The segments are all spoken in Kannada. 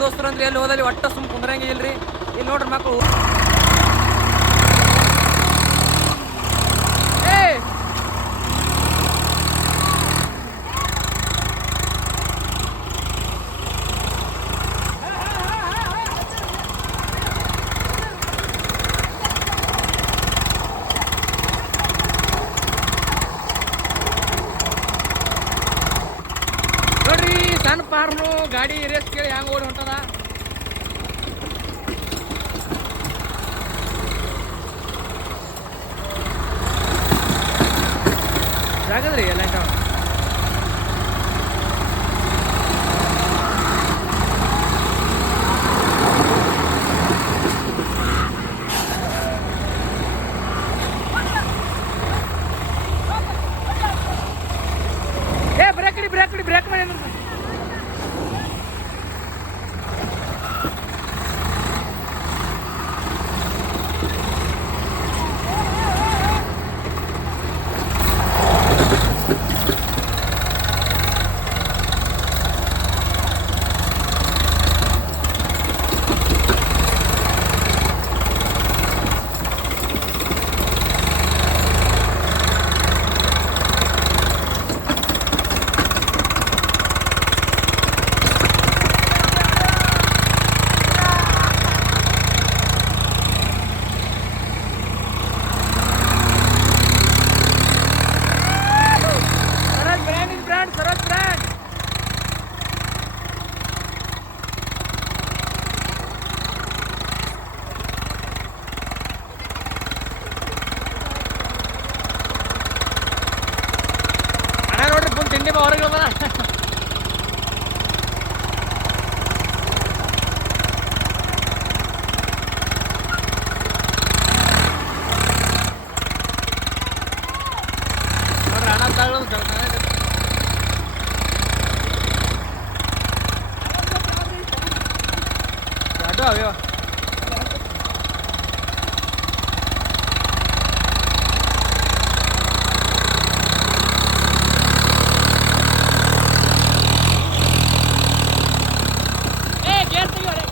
ದೋಸ್ತರು ಅಂದ್ರೆ ಎಲ್ಲಿ ಹೋದಲ್ಲಿ ಒಟ್ಟ ಸುಮ್ ಕುಂದ್ರಂಗೆ ರೀ ಇಲ್ಲಿ ನೋಡ್ರಿ ಮಕ್ಕಳು ಏ ನೋಡ್ರಿ ಸಣ್ಣ ಪಾರ್ನು ಗಾಡಿ ರೇಸ್ ಕೇಳಿ ಹ್ಯಾಂಗ ಓಡಿ ಹೊಂಟದ? ಜಾಗದ್ರಿ ಎಲ್ಲ ಇಂಥವ್. ಏ ಬ್ರೇಕ್ ಇಡಿ ಬ್ರೇಕ್ ಇಡಿ ಬ್ರೇಕ್ ಮಾಡಿ ಅಂದ್ರೆ Saroj brand is brand Saroj brand ಅಣ್ಣ ನೋಡ್ರಿ ಫುಲ್ ತಿಂಡಿ ಬಾ ಹೊರಗೆ ಹೋಗೋಣ ನೋಡ್ರಿ ಅಣ್ಣ ತಗೊಳ್ಳೋದು ಎರಡು ಅವೆ ಏ ಗೇರ್ ತೆಗಿಯೋರೆ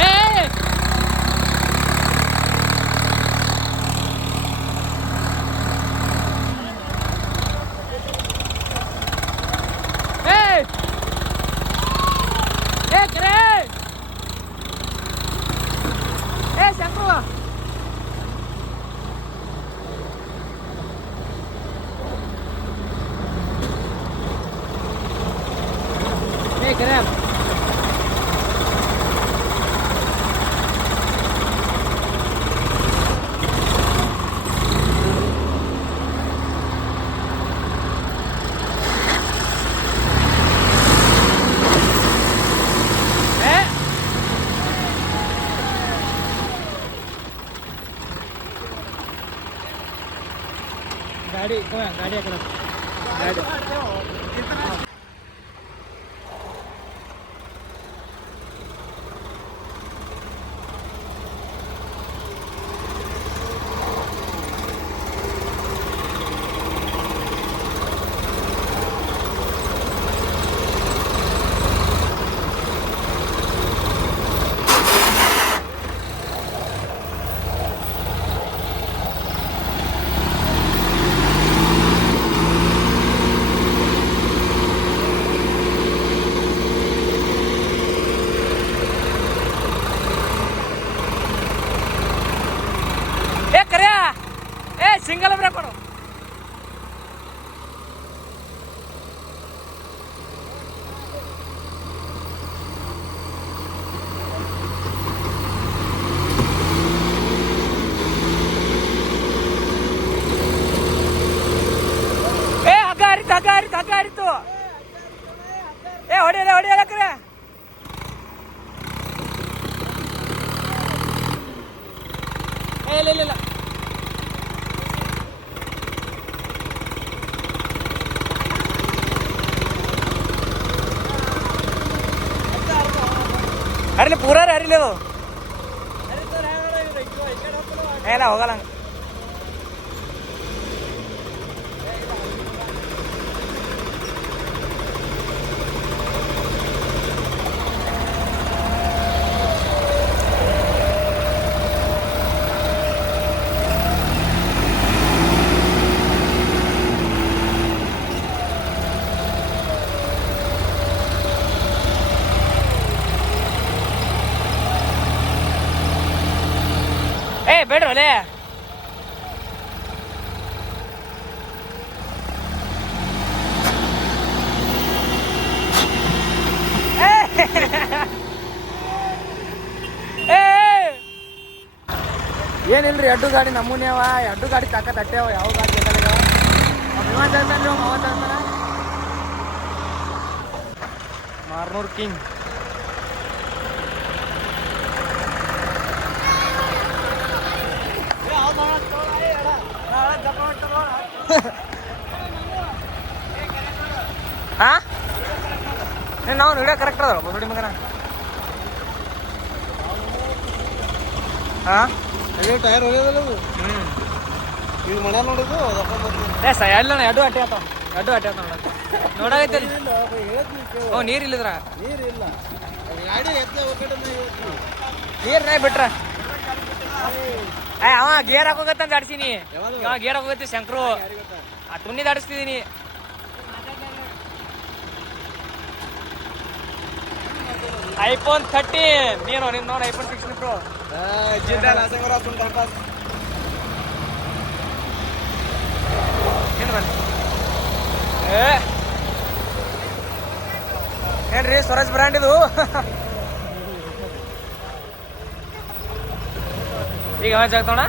ಏ ಏ ಏ ಕರೆ ಏ ಶಂಕ್ರು ಏ ಕರೆ ಏ ಗಾಡಿ ಕೋಯ ಗಾಡಿ ಅಕಡೆ ಗಾಡಿ ಏ ಕರ್ಯ ಏ ಸಿಂಗಲ್ ಬ್ರೇಕ್ ಕೊಡು ಏ ಹಗ್ಗ ಹರಿತು ಹಗ್ಗ ಹರಿತು ಹಗ್ಗ ಹರಿತು ಏ ಹೊಡಿಯಲ್ಲ ಹೊಡಿಯಲ್ಲ ಕರೆ ಏ ಇಲ್ಲ ಇಲ್ಲ ಇಲ್ಲ ಹರಿಲಿ ಪೂರ ಹರಿಲಿ ಅದು ಏನ ಹೋಗಲ್ಲ ಹಂಗ ಏ ಬೇಡ್ರಿ ಒಲೆ ಏನಿಲ್ರಿ ಎರಡು ಗಾಡಿ ನಮೂನೆ ಅವ. ಎರಡು ಗಾಡಿ ತಾಕತ್ ತಟ್ಟೆವ ಯಾವ ಗಾಡಿ ಬೇಕಾಗ್ಯಾವ ವಿಮಾನ ಜಾಗದಲ್ಲಿ ಮಾವ ಜಾಗತಾನ ಮಾರ್ನೂರ್ ಕಿಂಗ್. ಹಾ? ನಾವು ವಿಡಿಯೋ ಕರೆಕ್ಟ್ ಅದ ಬಸಡಿ ಮಗನ. ಹಾ ಟೈರ್ ಹೊಲಿಯೋದಲ್ಲ ಹ್ಞೂ ಈಗ ಮನೆ ನೋಡಿದ್ದು ಏ ಸ ಎಲ್ಲ ಎರಡು ಅಟ್ಟೆ ಆತಾವ ಎರಡು ಅಟ್ಟೆ ಆತಾವ ನೋಡಾಗೈತೆ ಓ ನೀರ್ ಇಲ್ಲಿದ್ರ? ನೀರಿಲ್ಲ. ಗಾಡಿ ಎತ್ತ ಒಕ್ಕಡೆ ನೀರ್ ನಾಯ್ ಬಿಟ್ರ. ಏ ಅವ ಗೇರ್ ಹಾಕೋಗತ್ತಂತ ಆಡ್ಸೀನಿ? ಅವ ಗೇರ್ ಹಾಕೋಗತ್ತೆ ಶಂಕರು. ಆ ತುಂಡಿ ದಾಡಿಸ್ತಿದೀನಿ ಐಫೋನ್ ಥರ್ಟೀನ್. ನೀನು ನಿನ್ನ ನೋಡಿ ಐಫೋನ್ ಸಿಕ್ಸ್ಟೀನ್ ಪ್ರೋ ಜಿಂದ ಲಾಸಂಗರ ಸುಂಟ ಏನು ಬನ್ನಿ ಏ ಏನ್ರಿ ಸ್ವರಾಜ್ ಬ್ರ್ಯಾಂಡ್ ಇದು? ಈಗ ಯಾವ ಜಾಗತೋಣ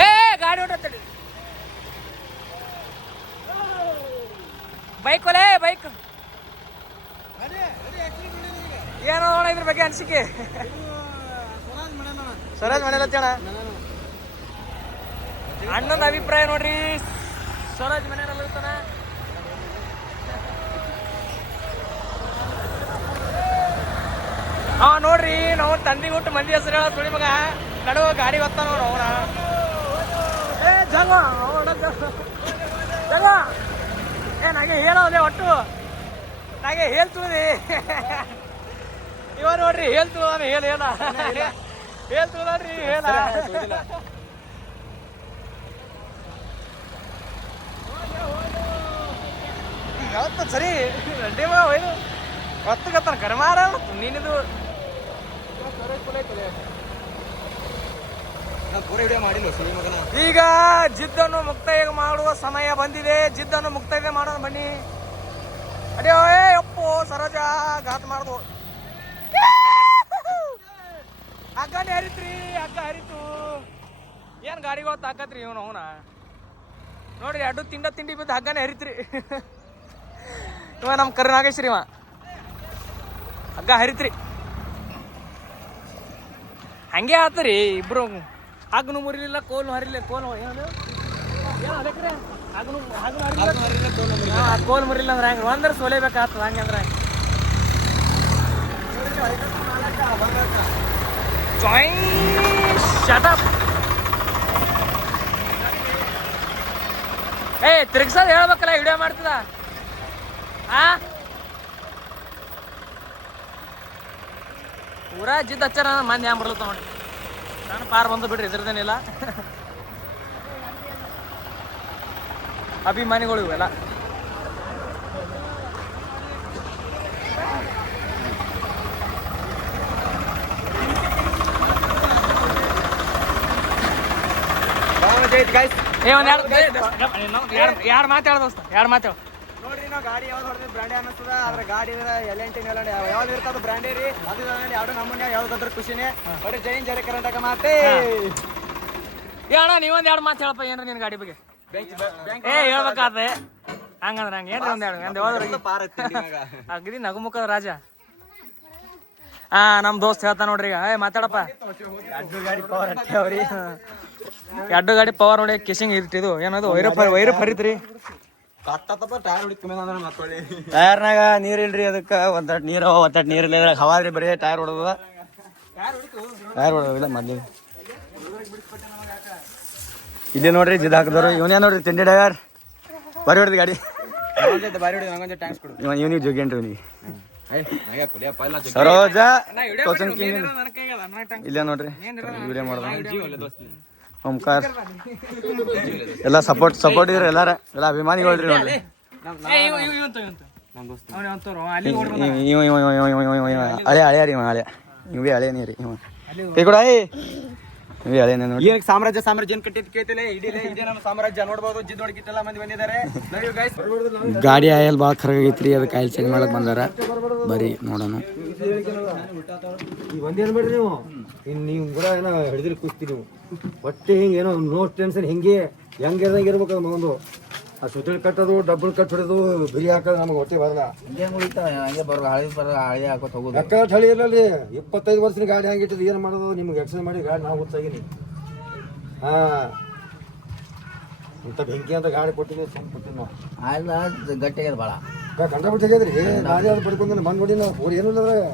ಏ ಗಾಡಿ ಹೊಟ್ಟತ್ತಡಿ ಬೈಕ್ ಒಲೆ ಬೈಕ್. ಏನೋ ನೋಡ ಇದ್ರ ಬಗ್ಗೆ ಅನ್ಸಿಕೆ? ಸ್ವರಾಜ್ ಮನೆ ಹಚ್ಚಣ ಅಣ್ಣನ ಅಭಿಪ್ರಾಯ ನೋಡ್ರಿ. ಸ್ವರಾಜ್ ಮನೆ ಹಾ ನೋಡ್ರಿ ನಾವು ತಂದಿ ಊಟ ಮಂದಿ ಹೆಸರು ಹೇಳ ಸುಳಿ ಮಗ. ನಡುವ ಗಾಡಿ ಗೊತ್ತ ನೋಡು ಅವನ. ಏ ಜಗ ಅವನ ಜಂಗ. ಏ ಅದೇ ಒಟ್ಟು. ನನಗೆ ಹೇಳ್ತುದಿ ಇವ ನೋಡ್ರಿ ಹೇಳ್ತು ನಾನು ಹೇಳ ಹೇಳ. ಹೇಳ್ತು ನೋಡ್ರಿ ಹೇಳ. ಯಾವತ್ತು ಸರಿ ರೆಡ್ಡಿ ಮಗ ಒಯ್ದು ಕರ್ಮಾರ ನೀನಿದು ನಾನು ಪೂರ ವಿಡಿಯೋ ಮಾಡಿಲ್ಲ ಸುಳಿ ಮಗನ ಈಗ ಜಿದ್ದನ್ನು ಮುಕ್ತಾಯ ಮಾಡುವ ಸಮಯ ಬಂದಿದೆ. ಜಿದ್ದನ್ನು ಮುಕ್ತಾಯ ಮಾಡೋಣ ಬನ್ನಿ. ಅಡೇ ಅಪ್ಪು ಸರೋಜ, ಘಾತ್ ಮಾಡ್ದು. ಹಗ್ಗನೇ ಹರಿತ್ರಿ ಹಗ್ಗ ಹರಿತು. ಏನ್ ಗಾಡಿಗೋ ತಾಕತ್ರಿ ಇವನು, ಅವನ? ನೋಡ್ರಿ ಎರಡು ತಿಂಡ ತಿಂಡಿ ಬಿದ್ದು ಹಗ್ಗನೇ ಹರಿತ್ರಿ. ಇವ ನಮ್ಮ ಕರುನಾಗೇಶ್ವರಿ ಇವ. ಹಗ್ಗ ಹರಿತ್ರಿ. ಹಂಗೆ ಆತ್ರಿ, ಇಬ್ರು. ಹಗ್ಗನು ಮುರಿಲಿಲ್ಲ ಕೋಲು ಹರಿಲಿಲ್ಲ ಕೋಲು ಕೋಲು ಏನು ಅದಕ್ರೆ ಹಗ್ಗನು ಹಗ್ಗನು ಹರಿಲಿಲ್ಲ. ಹಾ, ಕೋಲ್ ಮುರಿಲ್ಲ ಅಂದ್ರೆ ಹೆಂಗ್ರಿ? ಒಂದ್ರ ಸೋಲೇಬೇಕಾಗ್ತದ ಹಂಗಂದ್ರೆ ಶಟಪ್ ಏ ತಿರ್ಗ್ಸೋದ್ ಹೇಳ್ಬೇಕಲ್ಲ ವಿಡಿಯೋ ಮಾಡ್ತದ? ಆ? ಪೂರಾ ಜಿದ್ ಹಚ್ಚಾರ ಮಂದಿ ಹ್ಯಾಂಗ್ ಬರ್ಲತ್ತ ನೋಡಿ ನಾನು ಪಾರ್ ಬಂದು ಬಿಡ್ರಿ ಇದ್ರದೇನಿಲ್ಲ ಅಭಿಮಾನಿಗಳು ಇವೆಲ್ಲ ಯಾರು ಮಾತಾಡ ದೋಸ್ತ ಎರಡು ಮಾತಾಡ ನೋಡ್ರಿ ನಾವು ಗಾಡಿ ಯಾವ್ದು ಹೊಡೆದ್ ಬ್ರ್ಯಾಂಡೇ ಅನ್ನಿಸ್ತದ ಅದ್ರ ಗಾಡಿ ಎಲ್ ಎನ್ ಟಿ ಯಾವ್ದು ಇರ್ತದ ಬ್ರ್ಯಾಂಡೇ ರೀ ಅದು ಯಾವ್ದು ನಮ್ಮನ್ನ ಯಾವ್ದಾದ್ರು ಖುಷಿನೇ. ನೋಡಿ ಜೈನ್ ಜರಿ ಕರ್ನಾಟಕ ಮಾತೆ. ಅಣ್ಣ ನೀವೊಂದ್ ಎರಡು ಮಾತು ಹೇಳಪ್ಪ ಏನ್ರಿ ನಿನ್ ಗಾಡಿ ಬಗ್ಗೆ? ಏ ಹೇಳ್ಬೇಕಾದ್ರೆ? ಹಂಗಂದ್ರ ಹಂಗ ಏನ್ರಿ ಒಂದ್ ಎರಡು ಒಂದ್ ಅಗ್ದಿ ನಗುಮುಖದ ರಾಜ. ಹಾ ನಮ್ ದೋಸ್ತ್ ಹೇಳ್ತಾ ನೋಡ್ರಿ ಈಗ. ಏ ಮಾತಾಡಪ್ಪ. ಎರಡು ಗಾಡಿ ಪವರ್ ಎರಡು ನೋಡಿ ಕಿಶಿಂಗ್ ಇರ್ತಿದು ಏನದು ವೈರ ವೈರ ಹರಿತ್ರಿ? ಟೈರ್ನಾಗ ನೀರ್ ಇಲ್ರಿ ಅದಕ್ಕ ಒಂದಟ್ ನೀರು ಒಂದಟ್ ನೀರ್ ಇಲ್ಲ ಹವಾದ್ರಿ ಬರೀ ಟೈರ್ ಹೊಡೋದ ಟೈರ್ ಹೊಡೋದಿಲ್ಲ ಮಂದಿ ಇಲ್ಲಿ ನೋಡ್ರಿ ಜಿದ್ ಹಾಕಿದವ್ರು. ಇವನೇ ನೋಡ್ರಿ ತಿಂಡಿ ಡೈವರ್ ಬರೀ ಹೊಡೆದ ಗಾಡಿ. ಇವನಿಗೆ ಜೋಗೇನ್ರಿ ಇವನಿಗೆ. ಸರೋಜ ಇಲ್ಲ ಜಗ್ಗಿ. ಸರೋಜ ಕೋಚನ್ ಕಿಂಗ್ ಇಲ್ಲೇ ನೋಡ್ರಿ ವಿಡಿಯೋ ಮಾಡ್ದ. ಒಳ್ಳೆ ದೋಸ್ತಿ. ಓಂಕಾರ. ಎಲ್ಲ ಸಪೋರ್ಟ್ ಸಪೋರ್ಟ್ ಇದ್ರೆ ಎಲ್ಲಾರ ಎಲ್ಲ ಅಭಿಮಾನಿಗಳ್ರಿ ನೋಡ್ರಿ. ಇವ ಇವ ಇವ ಇವ ಇವ ಇವ ಹಳೆ ಹಳೆ ರೀ ಇವ ಹಳೆ. ಇವೇ ಹಳೇನೇ ನೀರಿ ಇವ. ಕೈ ಕೂಡ ಏಯ್. ಇವೇ ಹಳೇನೇ ನೋಡಿ ಈಗ ಸಾಮ್ರಾಜ್ಯ ಸಾಮ್ರಾಜ್ಯ ಏನ್ ಕಟ್ಟಿದ್ ಕೇಳ್ತಿಲ್ಲ ಇಡೀ ಇದೇ ನಮ್ಮ ಸಾಮ್ರಾಜ್ಯ ನೋಡ್ಬೋದು ಜಿದ್ ನೋಡ್ಕಿಟ್ಟೆಲ್ಲ ಮಂದಿ ಬಂದಿದ್ದಾರೆ. ಗಾಡಿ ಆಯಲ್ ಭಾಳ ಖರಾಗೈತ್ರಿ ಅದಕ್ಕೆ ಆಯಿಲ್ ಚೇಂಜ್ ಮಾಡಕ್ ಬಂದಾರ. ಬರೀ ನೋಡೋಣ. ಬಿಡ್ರಿ ನೀವು ಕೂಡ ಏನೋ ಹಿಡಿದ್ರಿ ಕುಸ್ತಿ ನೀವು ಹೊಟ್ಟೆ ಹಿಂಗೆ ಏನೋ ನೋ ಟೆನ್ಷನ್ ಹಿಂಗೆ ಹೆಂಗಿರ್ದಂಗೆ ಇರ್ಬೇಕು ಅದು ಒಂದು. ಆ ಸುತ್ತಳಿ ಕಟ್ಟೋದು ಡಬ್ಬಲ್ ಕಟ್ ಹೊಡೆದು ಬಿರಿ ಹಾಕೋದು ನಮಗೆ ಹೊಟ್ಟೆ ಬರಲ್ಲ. ಎಕ್ಕ ಹಳಿ ಇರಲಿ ಇಪ್ಪತ್ತೈದು ವರ್ಷದ ಗಾಡಿ ಹಂಗಿಟ್ಟದು ಏನು ಮಾಡೋದು? ನಿಮ್ಗೆ ಎಕ್ಸೈಸ್ ಮಾಡಿ ಗಾಡಿ ನಾವು ಗೊತ್ತಾಗಿನಿ ಹಾಂ. ಇಂಥ ಬೆಂಕಿ ಅಂತ ಗಾಡಿ ಕೊಟ್ಟಿದ್ದೀವಿ ಸುಮ್ಮನೆ ಕೊಟ್ಟಿದ್ದು ನಾವು. ಗಟ್ಟಿ ಭಾಳ ಕಂಡ ಬಿಟ್ಟಿದ್ರಿ ಗಾಡಿ ಅದು ಪಡ್ಕೊಂಡು ಮನ್ ನೋಡಿ ನಾವು ಏನಿಲ್ಲ ಏನು ಇಲ್ಲ ಅದ್ರಾಗ.